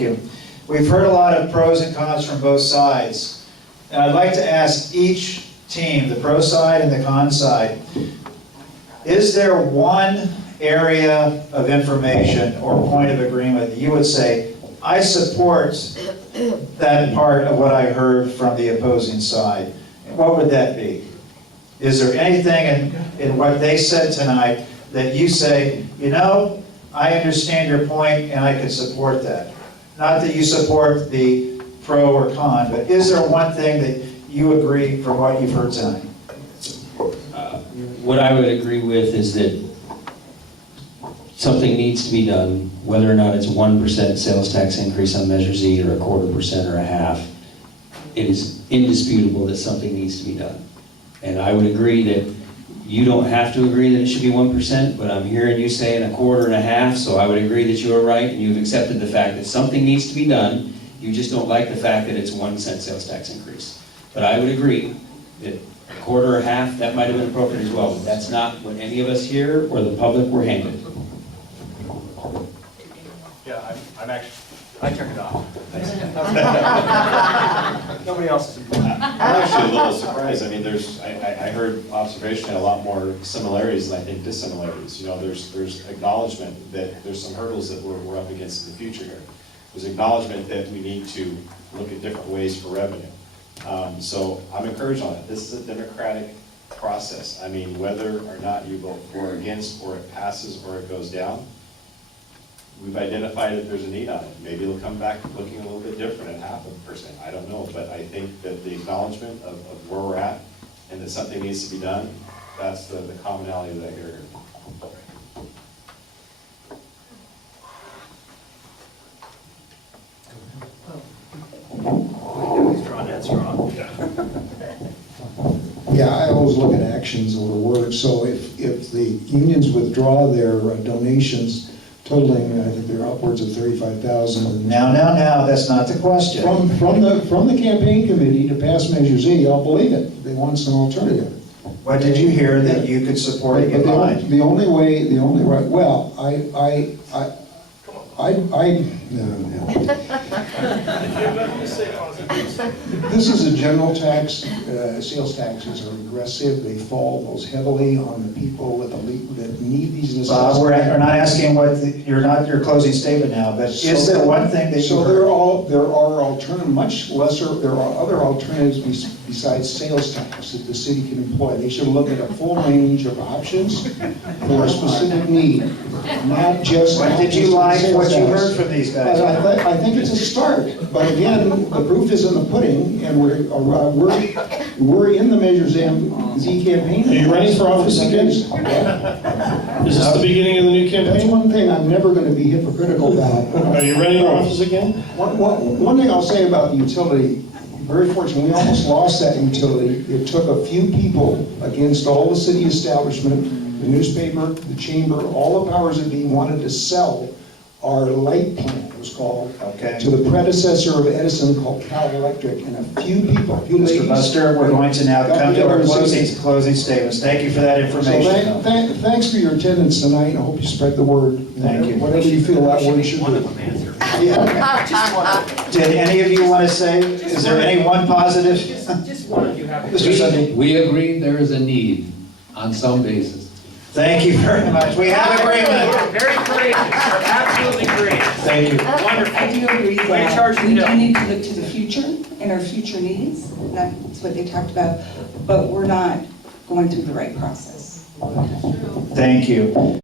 Thank you. We've heard a lot of pros and cons from both sides. And I'd like to ask each team, the pro side and the con side, is there one area of information or point of agreement that you would say, I support that part of what I heard from the opposing side? What would that be? Is there anything in what they said tonight that you say, you know, I understand your point and I can support that? Not that you support the pro or con, but is there one thing that you agree from what you've heard tonight? What I would agree with is that something needs to be done, whether or not it's 1% sales tax increase on Measure Z or 1/4% or 1/2. It is indisputable that something needs to be done. And I would agree that you don't have to agree that it should be 1%, but I'm hearing you saying 1/4 and 1/2, so I would agree that you are right, and you've accepted the fact that something needs to be done. You just don't like the fact that it's 1 cent sales tax increase. But I would agree that 1/4 or 1/2, that might have been appropriate as well, but that's not what any of us here or the public were handed. Yeah, I'm actually, I turned it off. Nobody else is. I'm actually a little surprised. I mean, I heard observation a lot more similarities than I think dissimilarities. You know, there's acknowledgement that there's some hurdles that we're up against in the future here. There's acknowledgement that we need to look at different ways for revenue. So I'm encouraged on it. This is a democratic process. I mean, whether or not you vote for or against, or it passes or it goes down, we've identified that there's a need on it. Maybe it'll come back looking a little bit different at 0.5%. I don't know, but I think that the acknowledgement of where we're at and that something needs to be done, that's the commonality that I hear here. Yeah, I always look at actions over words. So if the unions withdraw their donations totaling, I think they're upwards of 35,000. Now, that's not the question. From the campaign committee to pass Measure Z, I'll believe it. They want some alternative. What did you hear that you could support and get behind? The only right, well, this is a general tax. Sales taxes are regressive. They fall most heavily on the people that need these necessities. We're not asking you're not your closing statement now, but is there one thing that you So heard? there are other alternatives besides sales tax that the city can employ. They should look at a full range of options for a specific need, not just. What did you like what you heard from these guys? I think it's a start, but again, the proof is in the pudding, and we're in the Measure Z campaign. Are you running for office again? Is this the beginning of the new That's campaign? one thing I'm never going to be hypocritical about. Are you running for office again? One thing I'll say about the utility, very fortunate, we almost lost that utility. It took a few people against all the city establishment, the newspaper, the chamber, all the powers that be wanted to sell our light plant, it was called, to the predecessor of Edison called Cal Electric, and a few people, a few ladies. Mr. Buster, we're going to now come to our closing statements. Thank you for that information. So thanks for your attendance tonight. I hope you spread the word. Thank you. Whatever you feel that word should One do. of them answered. Yeah. Just one of them. Did any of you want to say, is there any one positive? Just one of you have. Mr. Sunday? We agree there is a need on some basis. Thank you very much. We have agreement. Very courageous, absolutely courageous. Thank you. Wonderful. I do agree We're charged that to we do. do need to look to the future and our future needs. That's what they talked about, but we're not going through the right process. Thank you.